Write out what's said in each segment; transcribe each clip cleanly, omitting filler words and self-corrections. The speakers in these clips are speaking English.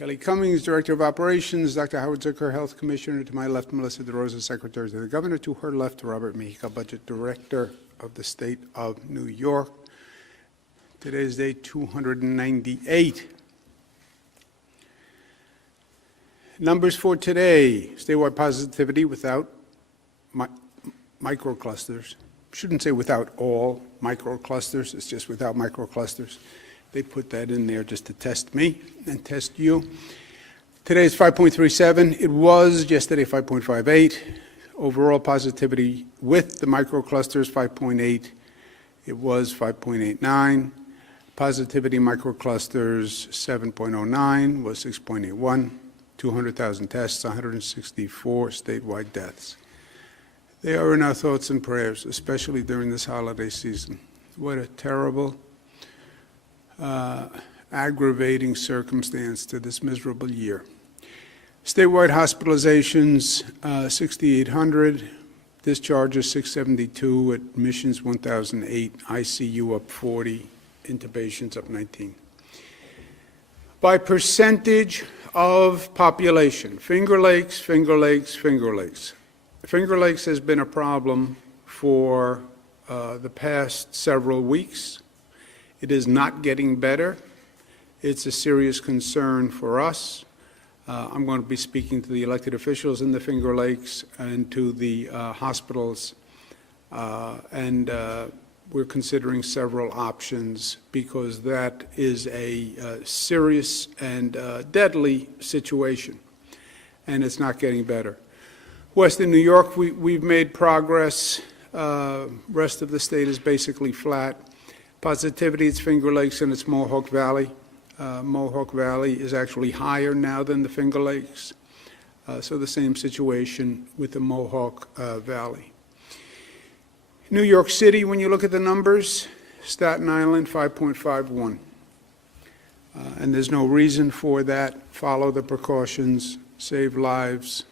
Kelly Cummings, Director of Operations. Dr. Howard Zucker, Health Commissioner. To my left, Melissa DeRosa, Secretary to the Governor. To her left, Robert Mejica, Budget Director of the State of New York. Today is day 298. Numbers for today. Statewide positivity without microclusters. Shouldn't say without all microclusters. It's just without microclusters. They put that in there just to test me and test you. Today is 5.37. It was yesterday 5.58. Overall positivity with the microclusters 5.8. It was 5.89. Positivity microclusters 7.09 was 6.81. 200,000 tests, 164 statewide deaths. They are in our thoughts and prayers, especially during this holiday season. What a terrible, aggravating circumstance to this miserable year. Statewide hospitalizations, 6,800, discharges 672, admissions 1,008, ICU up 40, intubations up 19. By percentage of population, Finger Lakes, Finger Lakes, Finger Lakes. Finger Lakes has been a problem for the past several weeks. It is not getting better. It's a serious concern for us. I'm going to be speaking to the elected officials in the Finger Lakes and to the hospitals, and we're considering several options because that is a serious and deadly situation, and it's not getting better. Western New York, we've made progress. Rest of the state is basically flat. Positivity, it's Finger Lakes and it's Mohawk Valley. Mohawk Valley is actually higher now than the Finger Lakes. So the same situation with the Mohawk Valley. New York City, when you look at the numbers, Staten Island 5.51. And there's no reason for that. Follow the precautions, save lives.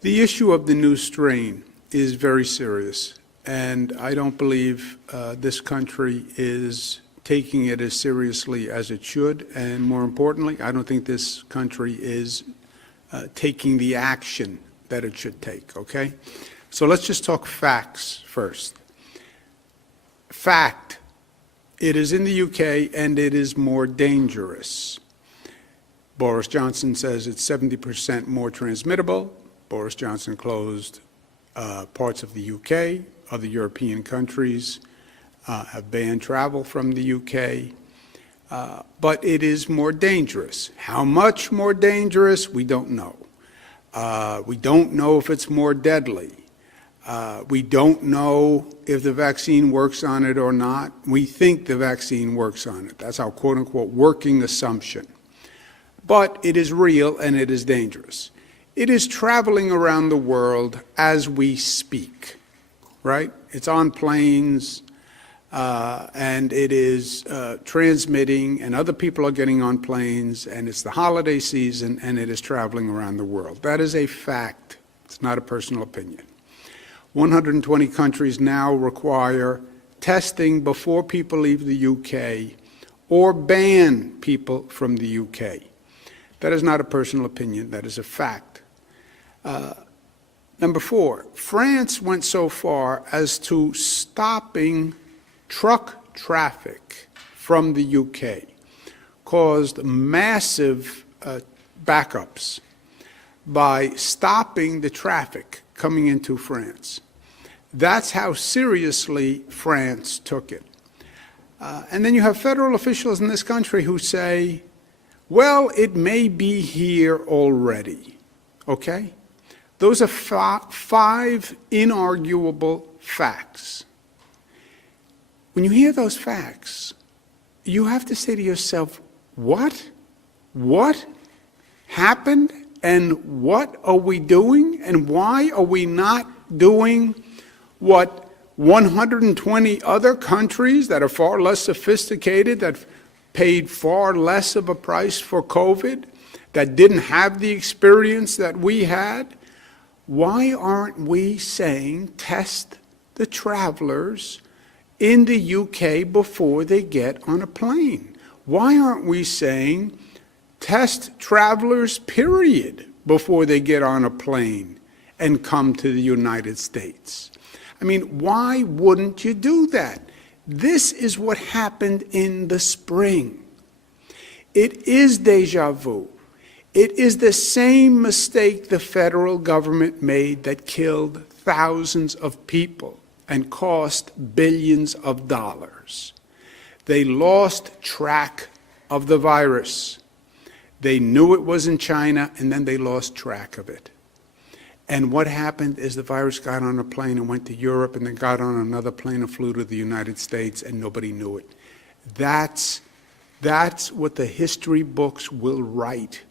The issue of the new strain is very serious. And I don't believe this country is taking it as seriously as it should. And more importantly, I don't think this country is taking the action that it should take, okay? So let's just talk facts first. Fact, it is in the UK and it is more dangerous. Boris Johnson says it's 70% more transmittable. Boris Johnson closed parts of the UK. Other European countries have banned travel from the UK. But it is more dangerous. How much more dangerous? We don't know. We don't know if it's more deadly. We don't know if the vaccine works on it or not. We think the vaccine works on it. That's our quote-unquote working assumption. But it is real and it is dangerous. It is traveling around the world as we speak, right? It's on planes, and it is transmitting, and other people are getting on planes, and it's the holiday season, and it is traveling around the world. That is a fact. It's not a personal opinion. 120 countries now require testing before people leave the UK or ban people from the UK. That is not a personal opinion. That is a fact. Number 4, France went so far as to stopping truck traffic from the UK, caused massive backups by stopping the traffic coming into France. That's how seriously France took it. And then you have federal officials in this country who say, well, it may be here already, okay? Those are 5 inarguable facts. When you hear those facts, you have to say to yourself, what? What happened? And what are we doing? And why are we not doing what 120 other countries that are far less sophisticated, that paid far less of a price for COVID, that didn't have the experience that we had? Why aren't we saying test the travelers in the UK before they get on a plane? Why aren't we saying test travelers, period, before they get on a plane and come to the United States? I mean, why wouldn't you do that? This is what happened in the spring. It is deja vu. It is the same mistake the federal government made that killed thousands of people and cost billions of dollars. They lost track of the virus. They knew it was in China, and then they lost track of it. And what happened is the virus got on a plane and went to Europe, and then got on another plane and flew to the United States, and nobody knew it. That's what the history books will write,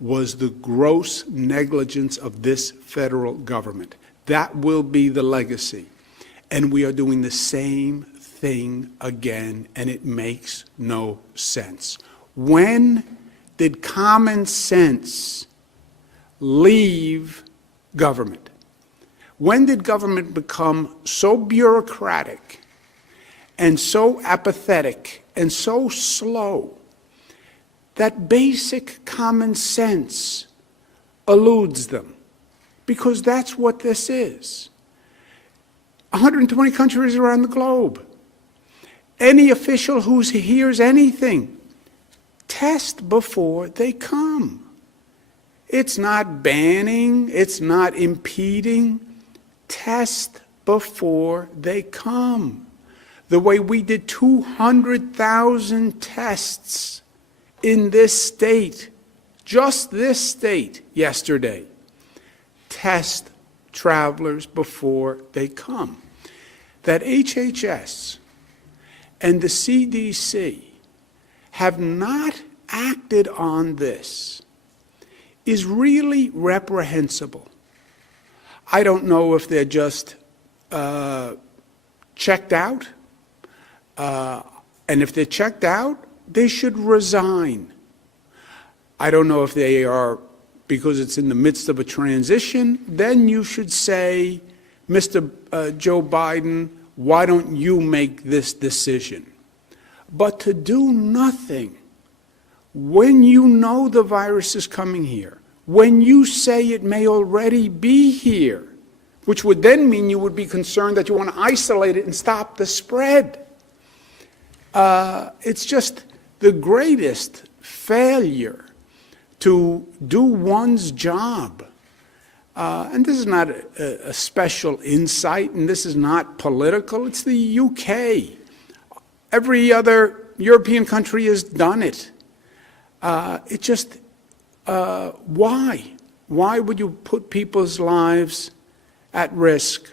was the gross negligence of this federal government. That will be the legacy. And we are doing the same thing again, and it makes no sense. When did common sense leave government? When did government become so bureaucratic and so apathetic and so slow that basic common sense eludes them? Because that's what this is. 120 countries around the globe. Any official who hears anything, test before they come. It's not banning, it's not impeding. Test before they come. The way we did 200,000 tests in this state, just this state, yesterday. Test travelers before they come. That HHS and the CDC have not acted on this is really reprehensible. I don't know if they're just checked out, and if they're checked out, they should resign. I don't know if they are, because it's in the midst of a transition, then you should say, Mr. Joe Biden, why don't you make this decision? But to do nothing when you know the virus is coming here, when you say it may already be here, which would then mean you would be concerned that you want to isolate it and stop the spread. It's just the greatest failure to do one's job. And this is not a special insight, and this is not political. It's the UK. Every other European country has done it. Why? Why would you put people's lives at risk?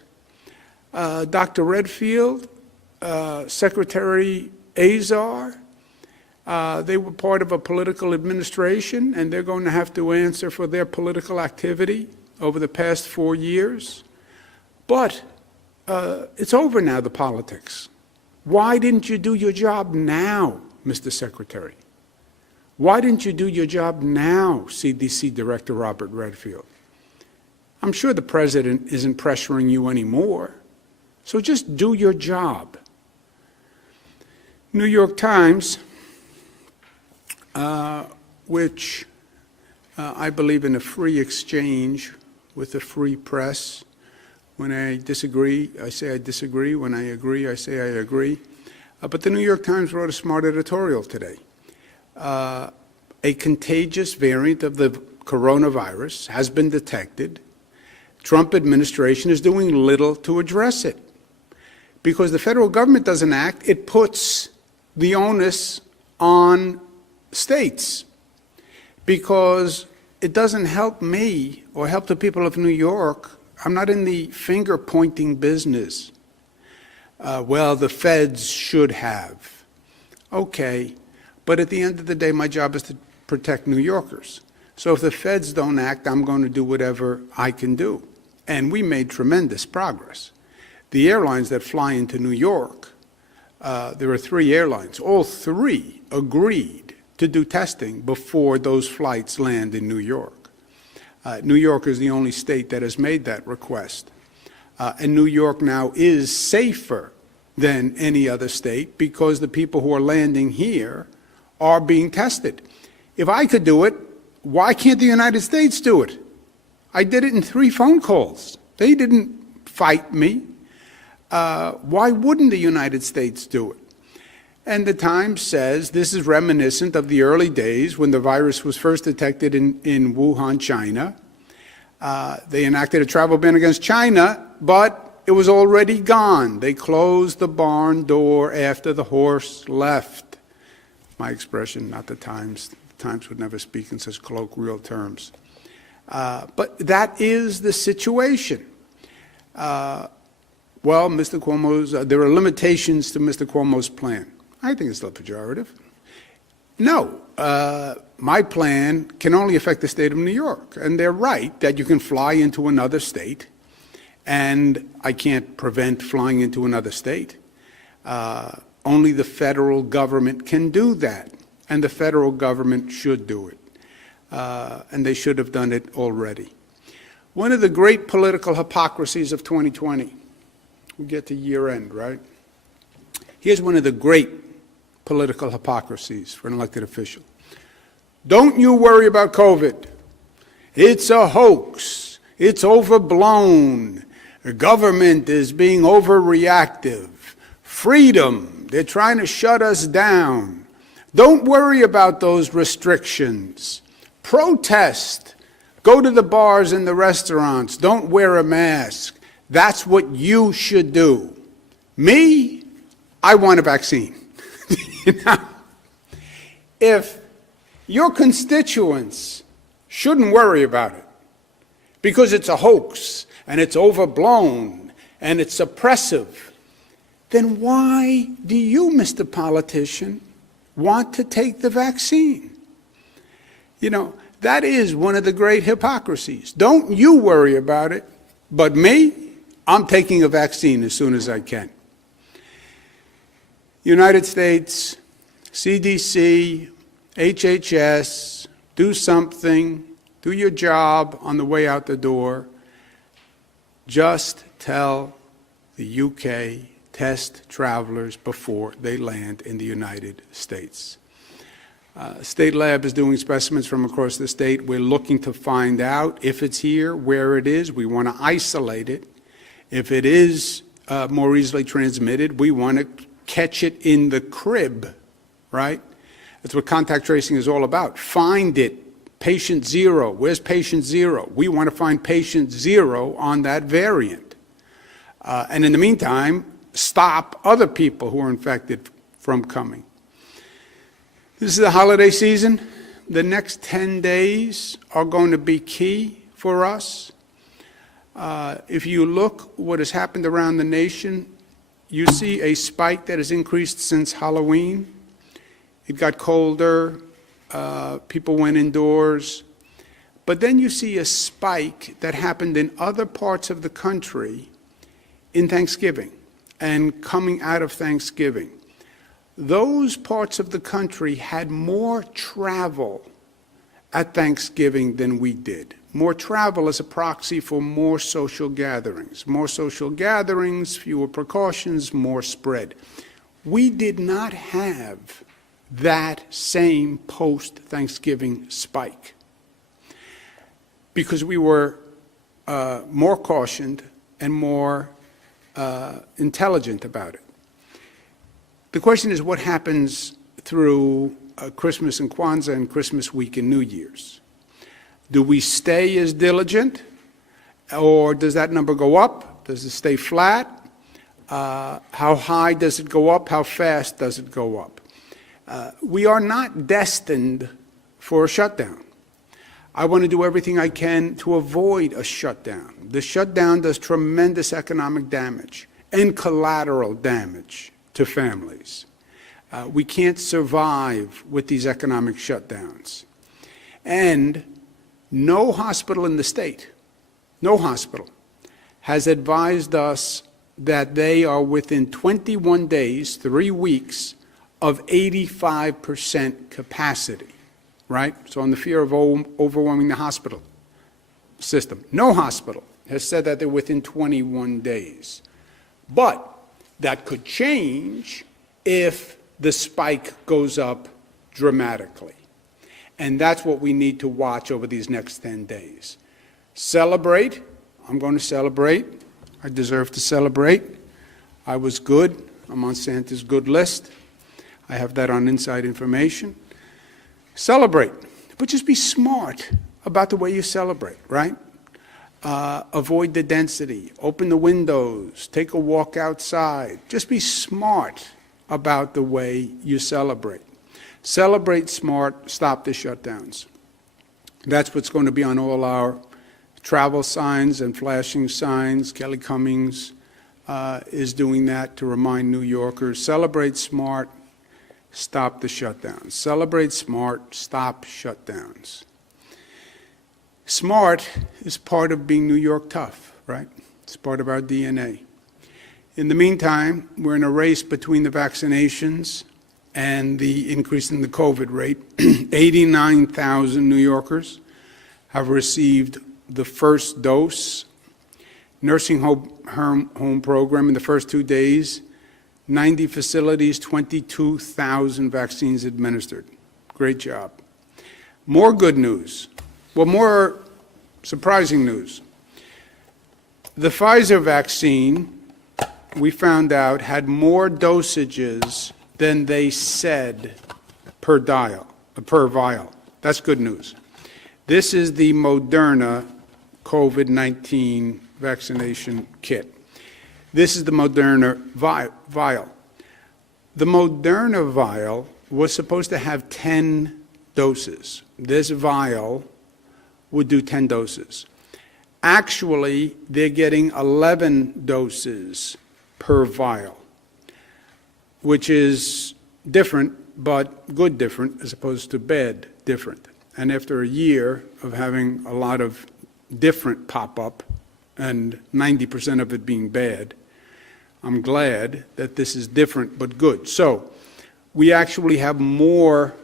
Dr. Redfield, Secretary Azar, they were part of a political administration, and they're going to have to answer for their political activity over the past 4 years. But it's over now, the politics. Why didn't you do your job now, Mr. Secretary? Why didn't you do your job now, CDC Director Robert Redfield? I'm sure the president isn't pressuring you anymore, so just do your job. New York Times, which I believe in a free exchange with the free press. When I disagree, I say I disagree. When I agree, I say I agree. But the New York Times wrote a smart editorial today. A contagious variant of the coronavirus has been detected. Trump administration is doing little to address it. Because the federal government doesn't act, it puts the onus on states. Because it doesn't help me or help the people of New York. I'm not in the finger-pointing business. Well, the feds should have. Okay, but at the end of the day, my job is to protect New Yorkers. So if the feds don't act, I'm going to do whatever I can do. And we made tremendous progress. The airlines that fly into New York, there are 3 airlines. All 3 agreed to do testing before those flights land in New York. New York is the only state that has made that request. And New York now is safer than any other state because the people who are landing here are being tested. If I could do it, why can't the United States do it? I did it in 3 phone calls. They didn't fight me. Why wouldn't the United States do it? And the Times says this is reminiscent of the early days when the virus was first detected in Wuhan, China. They enacted a travel ban against China, but it was already gone. They closed the barn door after the horse left. My expression, not the Times. The Times would never speak in such colloquial terms. But that is the situation. Well, Mr. Cuomo's, there are limitations to Mr. Cuomo's plan. I think it's still pejorative. No, my plan can only affect the state of New York. And they're right that you can fly into another state, and I can't prevent flying into another state. Only the federal government can do that, and the federal government should do it. And they should have done it already. One of the great political hypocrisies of 2020, we get to year end, right? Here's one of the great political hypocrisies for an elected official. Don't you worry about COVID. It's a hoax. It's overblown. The government is being overreactive. Freedom, they're trying to shut us down. Don't worry about those restrictions. Protest. Go to the bars and the restaurants. Don't wear a mask. That's what you should do. Me, I want a vaccine. You know, if your constituents shouldn't worry about it because it's a hoax and it's overblown and it's oppressive, then why do you, Mr. Politician, want to take the vaccine? You know, that is one of the great hypocrisies. Don't you worry about it, but me, I'm taking a vaccine as soon as I can. United States, CDC, HHS, do something, do your job on the way out the door. Just tell the UK, test travelers before they land in the United States. State lab is doing specimens from across the state. We're looking to find out if it's here, where it is. We want to isolate it. If it is more easily transmitted, we want to catch it in the crib, right? That's what contact tracing is all about. Find it. Patient 0. Where's patient 0? We want to find patient 0 on that variant. And in the meantime, stop other people who are infected from coming. This is the holiday season. The next 10 days are going to be key for us. If you look what has happened around the nation, you see a spike that has increased since Halloween. It got colder, people went indoors. But then you see a spike that happened in other parts of the country in Thanksgiving and coming out of Thanksgiving. Those parts of the country had more travel at Thanksgiving than we did. More travel is a proxy for more social gatherings. More social gatherings, fewer precautions, more spread. We did not have that same post-Thanksgiving spike because we were more cautioned and more intelligent about it. The question is what happens through Christmas and Kwanzaa and Christmas week and New Year's. Do we stay as diligent, or does that number go up? Does it stay flat? How high does it go up? How fast does it go up? We are not destined for a shutdown. I want to do everything I can to avoid a shutdown. The shutdown does tremendous economic damage and collateral damage to families. We can't survive with these economic shutdowns. And no hospital in the state, no hospital, has advised us that they are within 21 days, 3 weeks, of 85% capacity, right? So on the fear of overwhelming the hospital system. No hospital has said that they're within 21 days. But that could change if the spike goes up dramatically. And that's what we need to watch over these next 10 days. Celebrate. I'm going to celebrate. I deserve to celebrate. I was good. I'm on Santa's good list. I have that on inside information. Celebrate, but just be smart about the way you celebrate, right? Avoid the density. Open the windows. Take a walk outside. Just be smart about the way you celebrate. Celebrate smart. Stop the shutdowns. That's what's going to be on all our travel signs and flashing signs. Kelly Cummings is doing that to remind New Yorkers. Celebrate smart. Stop the shutdowns. Celebrate smart. Stop shutdowns. Smart is part of being New York tough, right? It's part of our DNA. In the meantime, we're in a race between the vaccinations and the increase in the COVID rate. 89,000 New Yorkers have received the first dose. Nursing home program in the first 2 days, 90 facilities, 22,000 vaccines administered. Great job. More good news. Well, more surprising news. The Pfizer vaccine, we found out, had more dosages than they said per vial. That's good news. This is the Moderna COVID-19 vaccination kit. This is the Moderna vial. The Moderna vial was supposed to have 10 doses. This vial would do 10 doses. Actually, they're getting 11 doses per vial, which is different, but good different, as opposed to bad different. And after a year of having a lot of different pop up, and 90% of it being bad, I'm glad that this is different but good. So we actually have more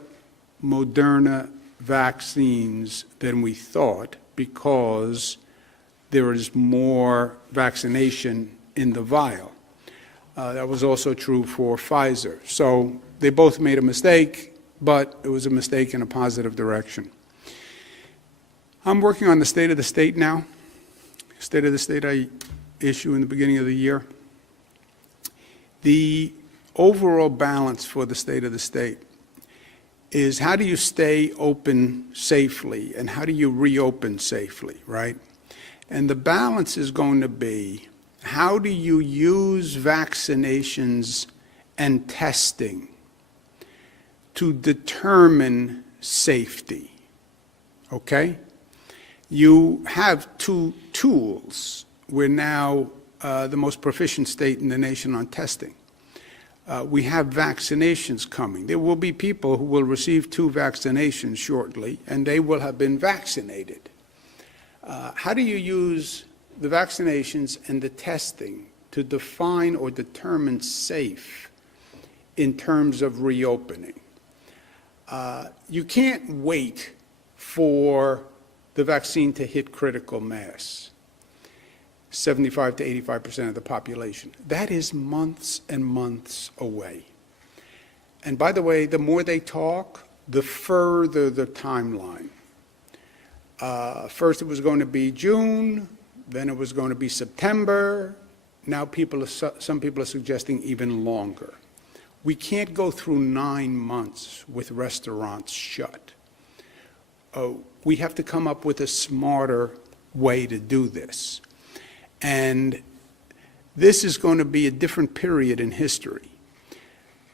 Moderna vaccines than we thought because there is more vaccination in the vial. That was also true for Pfizer. So they both made a mistake, but it was a mistake in a positive direction. I'm working on the State of the State now. State of the State I issue in the beginning of the year. The overall balance for the State of the State is how do you stay open safely and how do you reopen safely, right? And the balance is going to be how do you use vaccinations and testing to determine safety, okay? You have two tools. We're now the most proficient state in the nation on testing. We have vaccinations coming. There will be people who will receive 2 vaccinations shortly, and they will have been vaccinated. How do you use the vaccinations and the testing to define or determine safe in terms of reopening? You can't wait for the vaccine to hit critical mass, 75 to 85% of the population. That is months and months away. And by the way, the more they talk, the further the timeline. First it was going to be June, then it was going to be September. Now some people are suggesting even longer. We can't go through 9 months with restaurants shut. We have to come up with a smarter way to do this. And this is going to be a different period in history.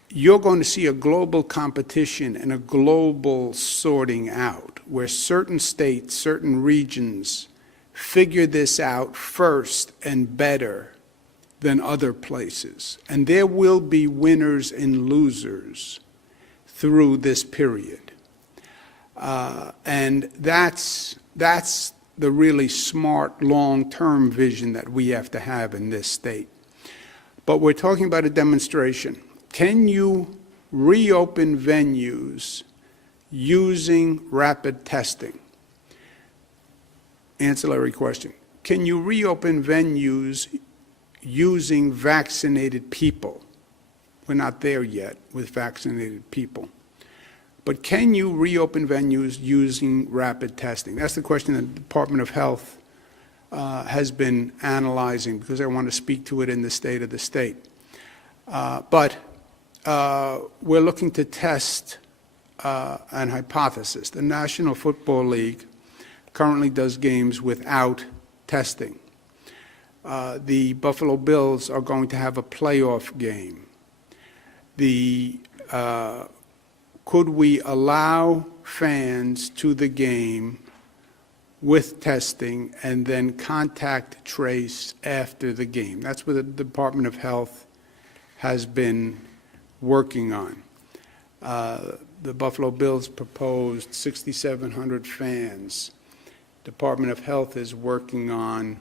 You're going to see a global competition and a global sorting out where certain states, certain regions figure this out first and better than other places. And there will be winners and losers through this period. And that's the really smart long-term vision that we have to have in this state. But we're talking about a demonstration. Can you reopen venues using rapid testing? Ancillary question. Can you reopen venues using vaccinated people? We're not there yet with vaccinated people. But can you reopen venues using rapid testing? That's the question that the Department of Health has been analyzing, because I want to speak to it in the state of the state. But we're looking to test an hypothesis. The National Football League currently does games without testing. The Buffalo Bills are going to have a playoff game. Could we allow fans to the game with testing and then contact trace after the game? That's what the Department of Health has been working on. The Buffalo Bills proposed 6,700 fans. Department of Health is working on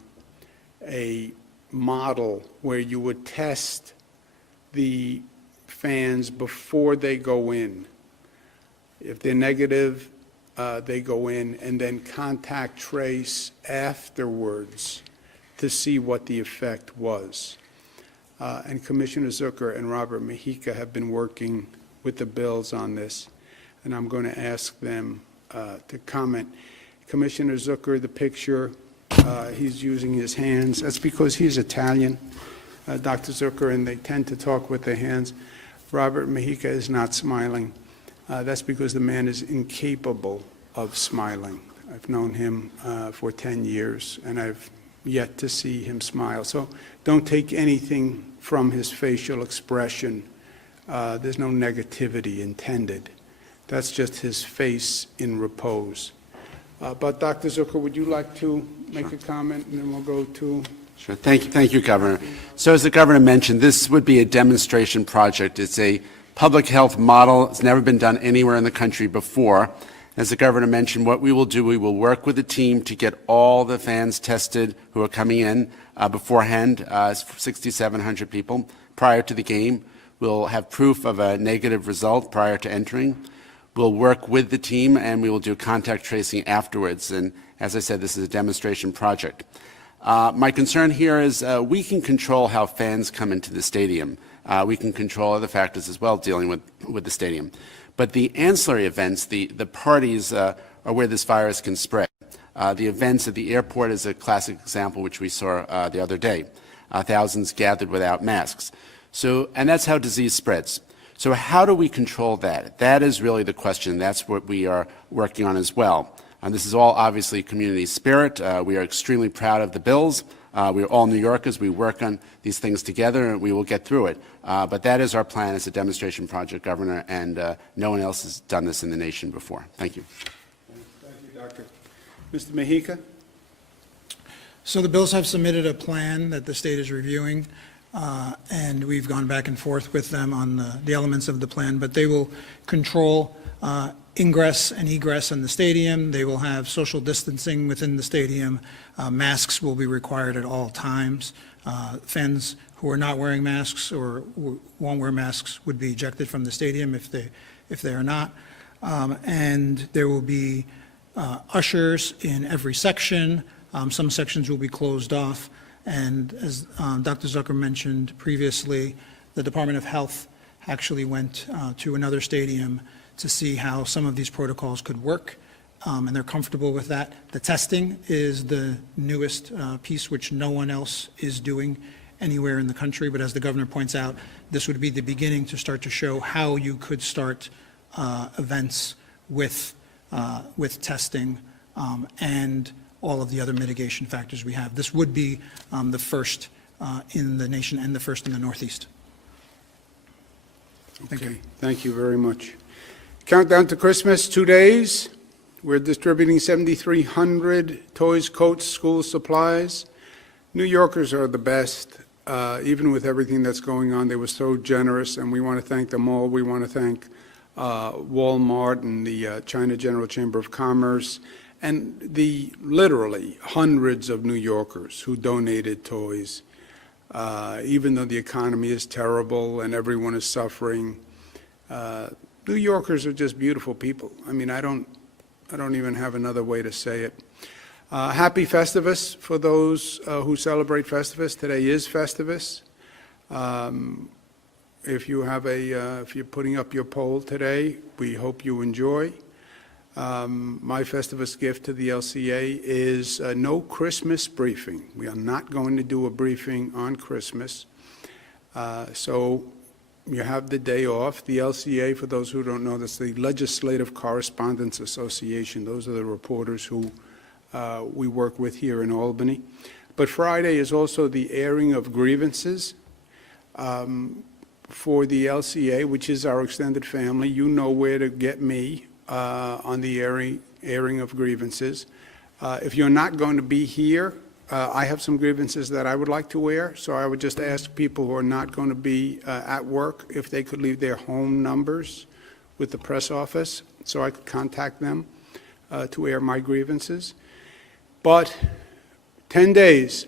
a model where you would test the fans before they go in. If they're negative, they go in, and then contact trace afterwards to see what the effect was. And Commissioner Zucker and Robert Mujica have been working with the Bills on this, and I'm going to ask them to comment. Commissioner Zucker, the picture, he's using his hands. That's because he's Italian, Dr. Zucker, and they tend to talk with their hands. Robert Mujica is not smiling. That's because the man is incapable of smiling. I've known him for 10 years, and I've yet to see him smile. So don't take anything from his facial expression. There's no negativity intended. That's just his face in repose. But Dr. Zucker, would you like to make a comment, and then we'll go to... Sure. Thank you, Governor. So as the Governor mentioned, this would be a demonstration project. It's a public health model. It's never been done anywhere in the country before. As the Governor mentioned, what we will do, we will work with the team to get all the fans tested who are coming in beforehand, 6,700 people, prior to the game. We'll have proof of a negative result prior to entering. We'll work with the team, and we will do contact tracing afterwards. And as I said, this is a demonstration project. My concern here is we can control how fans come into the stadium. We can control other factors as well dealing with the stadium. But the ancillary events, the parties, are where this virus can spread. The events at the airport is a classic example, which we saw the other day. Thousands gathered without masks. And that's how disease spreads. So how do we control that? That is really the question. That's what we are working on as well. This is all obviously community spirit. We are extremely proud of the Bills. We are all New Yorkers. We work on these things together, and we will get through it. But that is our plan as a demonstration project, Governor, and no one else has done this in the nation before. Thank you. Thank you, Doctor. Mr. Mujica? So the Bills have submitted a plan that the state is reviewing, and we've gone back and forth with them on the elements of the plan, but they will control ingress and egress in the stadium. They will have social distancing within the stadium. Masks will be required at all times. Fans who are not wearing masks or won't wear masks would be ejected from the stadium if they are not. And there will be ushers in every section. Some sections will be closed off. And as Dr. Zucker mentioned previously, the Department of Health actually went to another stadium to see how some of these protocols could work, and they're comfortable with that. The testing is the newest piece, which no one else is doing anywhere in the country, but as the Governor points out, this would be the beginning to start to show how you could start events with testing and all of the other mitigation factors we have. This would be the first in the nation and the first in the Northeast. Thank you. Thank you very much. Countdown to Christmas, 2 days. We're distributing 7,300 toys, coats, school supplies. New Yorkers are the best, even with everything that's going on. They were so generous, and we want to thank them all. We want to thank Walmart and the China General Chamber of Commerce, and the literally hundreds of New Yorkers who donated toys. Even though the economy is terrible and everyone is suffering, New Yorkers are just beautiful people. I mean, I don't even have another way to say it. Happy Festivus for those who celebrate Festivus. Today is Festivus. if you're putting up your poll today, we hope you enjoy. My Festivus gift to the LCA is no Christmas briefing. We are not going to do a briefing on Christmas. So you have the day off. The LCA, for those who don't know, that's the Legislative Correspondence Association. Those are the reporters who we work with here in Albany. But Friday is also the airing of grievances for the LCA, which is our extended family. You know where to get me on the airing of grievances. If you're not going to be here, I have some grievances that I would like to air, so I would just ask people who are not going to be at work if they could leave their home numbers with the press office so I could contact them to air my grievances. But 10 days,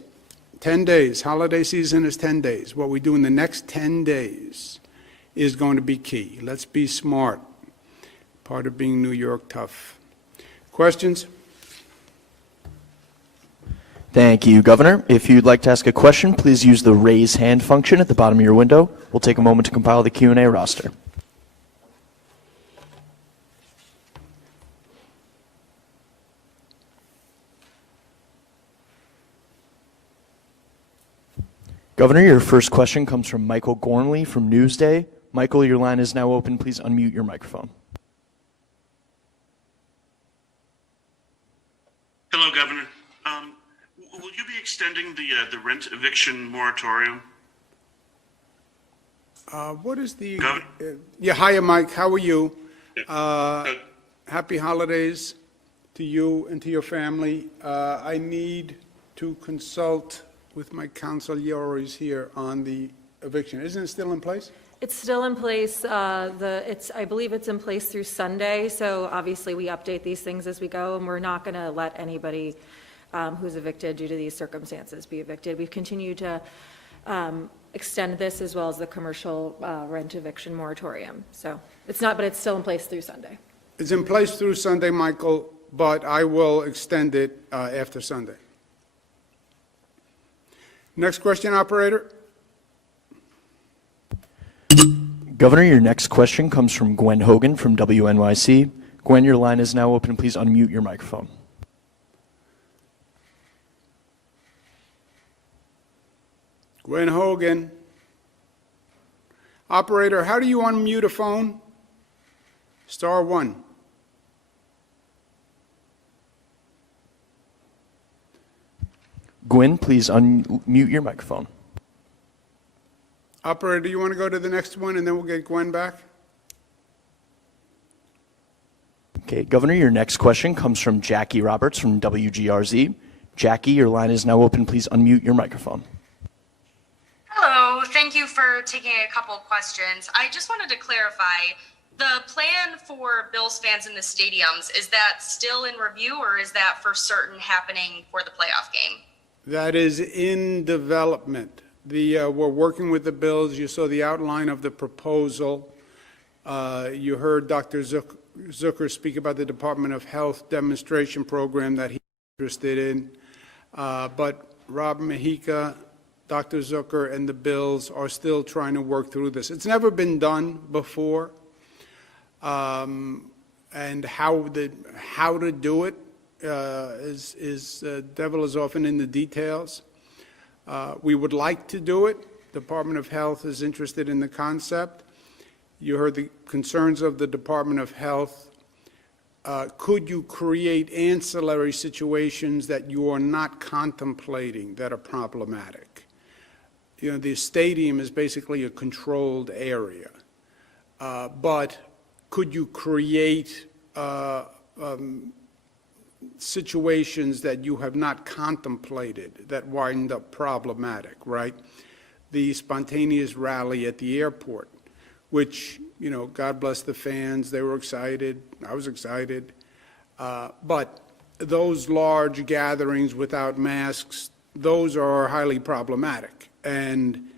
holiday season is 10 days. What we do in the next 10 days is going to be key. Let's be smart. Part of being New York tough. Questions? Thank you, Governor. If you'd like to ask a question, please use the raise hand function at the bottom of your window. We'll take a moment to compile the Q&A roster. Governor, your first question comes from Michael Gormley from Newsday. Michael, your line is now open. Please unmute your microphone. Hello, Governor. Will you be extending the rent eviction moratorium? What is the... Governor? Yeah, hiya, Mike. How are you? Yeah. Happy holidays to you and to your family. I need to consult with my consigliere here on the eviction. Isn't it still in place? It's still in place. I believe it's in place through Sunday, so obviously we update these things as we go, and we're not going to let anybody who's evicted due to these circumstances be evicted. We've continued to extend this as well as the commercial rent eviction moratorium. So it's not, but it's still in place through Sunday. It's in place through Sunday, Michael, but I will extend it after Sunday. Next question, operator. Governor, your next question comes from Gwen Hogan from WNYC. Gwen, your line is now open. Please unmute your microphone. Gwen Hogan. Operator, how do you unmute a phone? *1. Gwen, please unmute your microphone. Operator, do you want to go to the next one and then we'll get Gwen back? Okay, Governor, your next question comes from Jackie Roberts from WGRZ. Jackie, your line is now open. Please unmute your microphone. Hello, thank you for taking a couple of questions. I just wanted to clarify, the plan for Bills fans in the stadiums, is that still in review or is that for certain happening for the playoff game? That is in development. We're working with the Bills. You saw the outline of the proposal. You heard Dr. Zucker speak about the Department of Health demonstration program that he's interested in. But Rob Mahika, Dr. Zucker, and the Bills are still trying to work through this. It's never been done before. And how to do it devil is often in the details. We would like to do it. Department of Health is interested in the concept. You heard the concerns of the Department of Health. Could you create ancillary situations that you are not contemplating that are problematic? You know, the stadium is basically a controlled area. But could you create situations that you have not contemplated that wind up problematic, right? The spontaneous rally at the airport, which, you know, God bless the fans, they were excited, I was excited. But those large gatherings without masks, those are highly problematic. And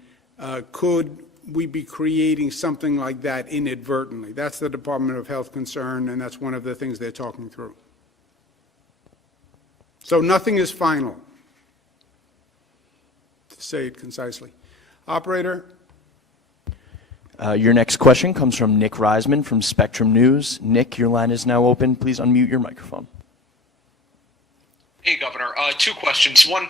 could we be creating something like that inadvertently? That's the Department of Health concern, and that's one of the things they're talking through. So nothing is final, to say it concisely. Operator? Your next question comes from Nick Reisman from Spectrum News. Nick, your line is now open. Please unmute your microphone. Hey, Governor. Two questions. One,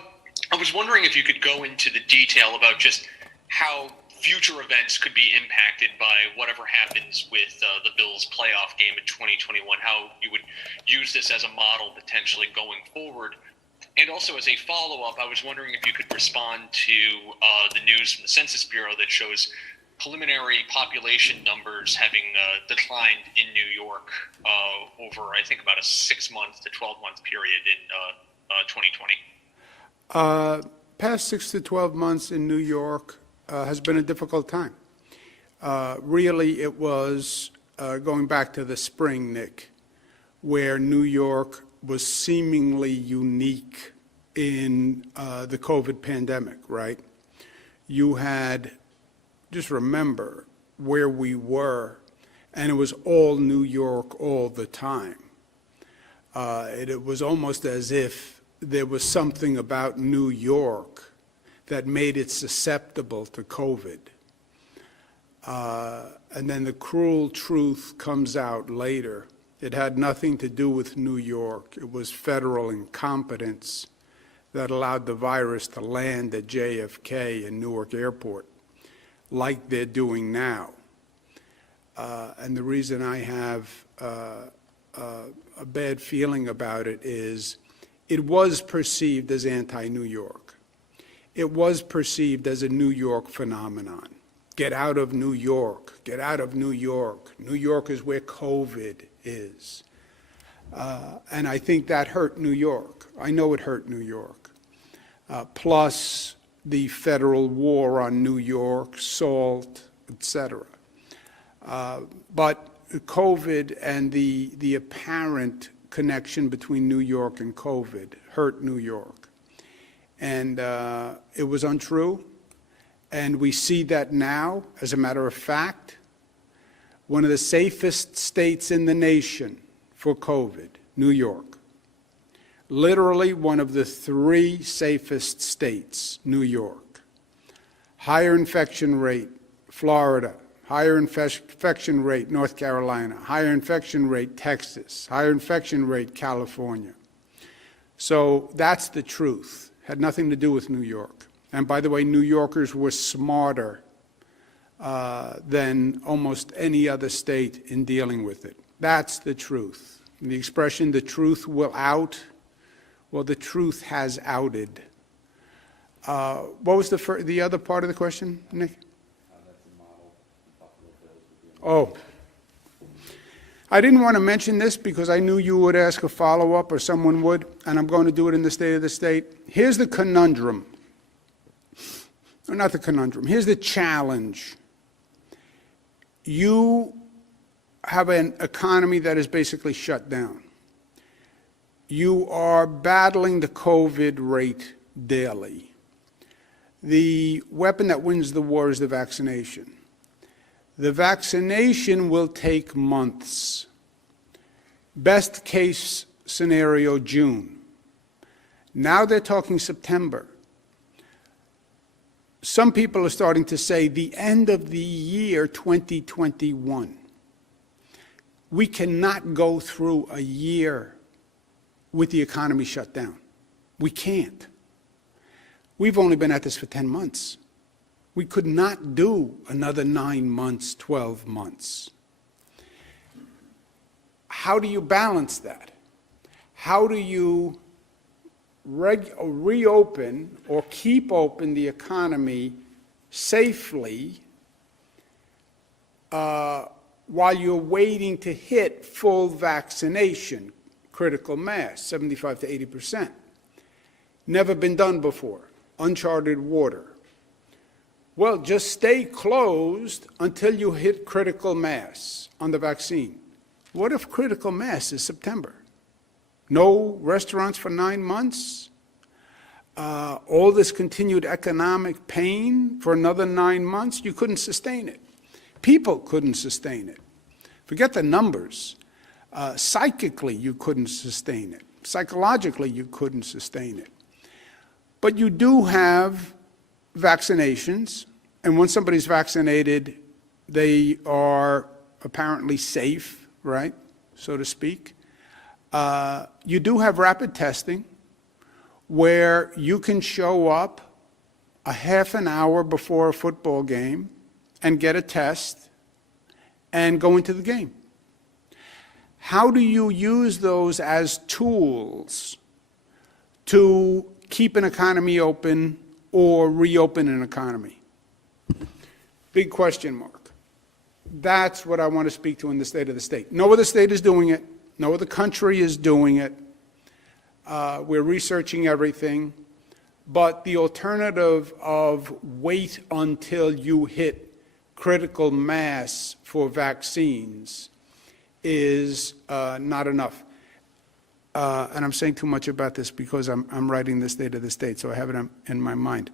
I was wondering if you could go into the detail about just how future events could be impacted by whatever happens with the Bills playoff game in 2021, how you would use this as a model potentially going forward. And also as a follow-up, I was wondering if you could respond to the news from the Census Bureau that shows preliminary population numbers having declined in New York over, I think, about a 6-month to 12-month period in 2020. Past 6 to 12 months in New York has been a difficult time. Really, it was going back to the spring, Nick, where New York was seemingly unique in the COVID pandemic, right? You had, just remember where we were, and it was all New York all the time. It was almost as if there was something about New York that made it susceptible to COVID. And then the cruel truth comes out later. It had nothing to do with New York. It was federal incompetence that allowed the virus to land at JFK and Newark Airport, like they're doing now. And the reason I have a bad feeling about it is it was perceived as anti-New York. It was perceived as a New York phenomenon. Get out of New York. Get out of New York. New York is where COVID is. And I think that hurt New York. I know it hurt New York. Plus the federal war on New York, SALT, etc. But COVID and the apparent connection between New York and COVID hurt New York. And it was untrue. And we see that now, as a matter of fact, one of the safest states in the nation for COVID, New York. Literally one of the 3 safest states, New York. Higher infection rate, Florida. Higher infection rate, North Carolina. Higher infection rate, Texas. Higher infection rate, California. So that's the truth. Had nothing to do with New York. And by the way, New Yorkers were smarter than almost any other state in dealing with it. That's the truth. And the expression, the truth will out, well, the truth has outed. What was the other part of the question, Nick? Oh. I didn't want to mention this because I knew you would ask a follow-up or someone would, and I'm going to do it in the State of the State. Here's the conundrum. Or not the conundrum. Here's the challenge. You have an economy that is basically shut down. You are battling the COVID rate daily. The weapon that wins the war is the vaccination. The vaccination will take months. Best case scenario, June. Now they're talking September. Some people are starting to say the end of the year 2021. We cannot go through a year with the economy shut down. We can't. We've only been at this for 10 months. We could not do another 9 months, 12 months. How do you balance that? How do you reopen or keep open the economy safely while you're waiting to hit full vaccination, critical mass, 75 to 80%? Never been done before. Uncharted water. Well, just stay closed until you hit critical mass on the vaccine. What if critical mass is September? No restaurants for 9 months? All this continued economic pain for another 9 months? You couldn't sustain it. People couldn't sustain it. Forget the numbers. Psychically, you couldn't sustain it. Psychologically, you couldn't sustain it. But you do have vaccinations, and once somebody's vaccinated, They are apparently safe, right, so to speak. You do have rapid testing where you can show up a half an hour before a football game and get a test and go into the game. How do you use those as tools to keep an economy open or reopen an economy? Big question mark. That's what I want to speak to in the state of the state. No other state is doing it. No other country is doing it. We're researching everything. But the alternative of wait until you hit critical mass for vaccines is not enough. And I'm saying too much about this because I'm writing the state of the state, so I have it in my mind.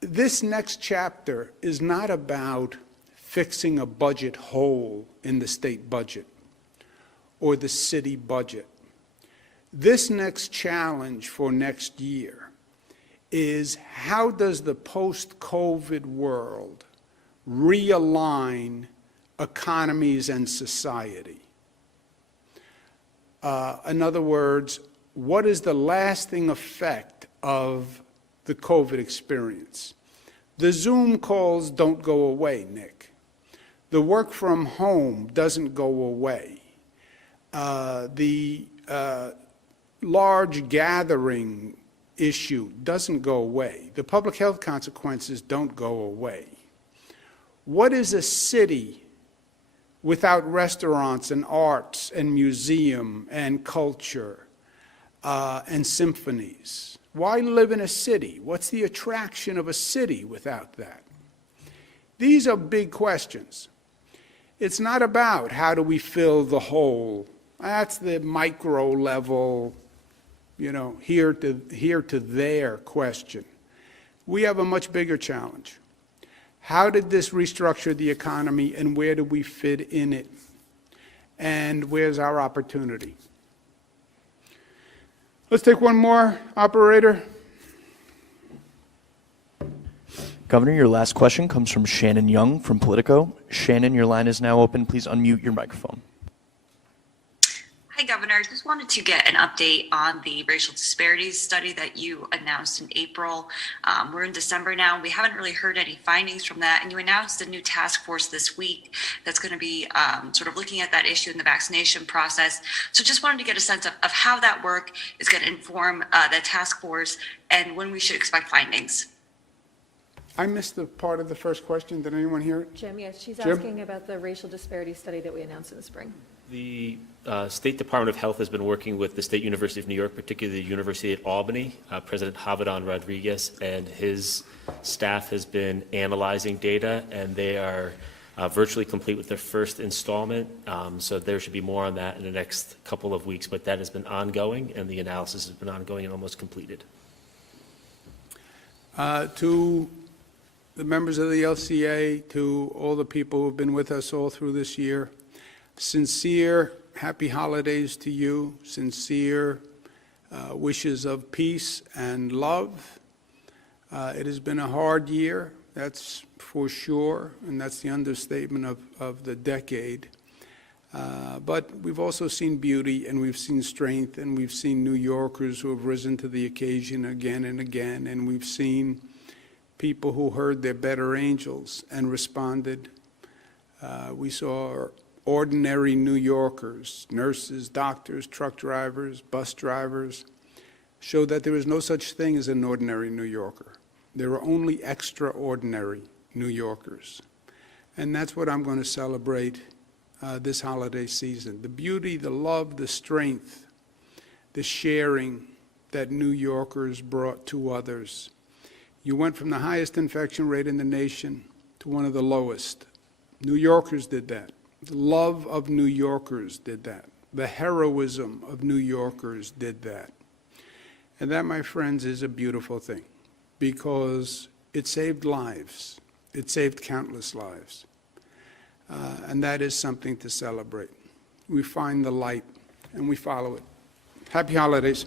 This next chapter is not about fixing a budget hole in the state budget or the city budget. This next challenge for next year is how does the post-COVID world realign economies and society? In other words, what is the lasting effect of the COVID experience? The Zoom calls don't go away, Nick. The work from home doesn't go away. The large gathering issue doesn't go away. The public health consequences don't go away. What is a city without restaurants and arts and museum and culture and symphonies? Why live in a city? What's the attraction of a city without that? These are big questions. It's not about how do we fill the hole. That's the micro level, here to there question. We have a much bigger challenge. How did this restructure the economy and where do we fit in it? And where's our opportunity? Let's take one more, operator. Governor, your last question comes from Shannon Young from Politico. Shannon, your line is now open. Please unmute your microphone. Hi, Governor. Just wanted to get an update on the racial disparities study that you announced in April. We're in December now. We haven't really heard any findings from that. And you announced a new task force this week that's going to be sort of looking at that issue in the vaccination process. So just wanted to get a sense of how that work is going to inform the task force and when we should expect findings. I missed the part of the first question. Did anyone hear it? Jim, yes, she's Jim? asking about the racial disparity study that we announced in the spring. The State Department of Health has been working with the State University of New York, particularly the University at Albany. President Javidan Rodriguez and his staff has been analyzing data, and they are virtually complete with their first installment. So there should be more on that in the next couple of weeks, but that has been ongoing, and the analysis has been ongoing and almost completed. To the members of the LCA, to all the people who have been with us all through this year, sincere happy holidays to you, sincere wishes of peace and love. It has been a hard year, that's for sure, and that's the understatement of the decade. But we've also seen beauty, and we've seen strength, and we've seen New Yorkers who have risen to the occasion again and again, and we've seen people who heard their better angels and responded. We saw ordinary New Yorkers, nurses, doctors, truck drivers, bus drivers, show that there is no such thing as an ordinary New Yorker. There are only extraordinary New Yorkers. And that's what I'm going to celebrate this holiday season. The beauty, the love, the strength, the sharing that New Yorkers brought to others. You went from the highest infection rate in the nation to one of the lowest. New Yorkers did that. The love of New Yorkers did that. The heroism of New Yorkers did that. And that, my friends, is a beautiful thing because it saved lives. It saved countless lives. And that is something to celebrate. We find the light and we follow it. Happy holidays.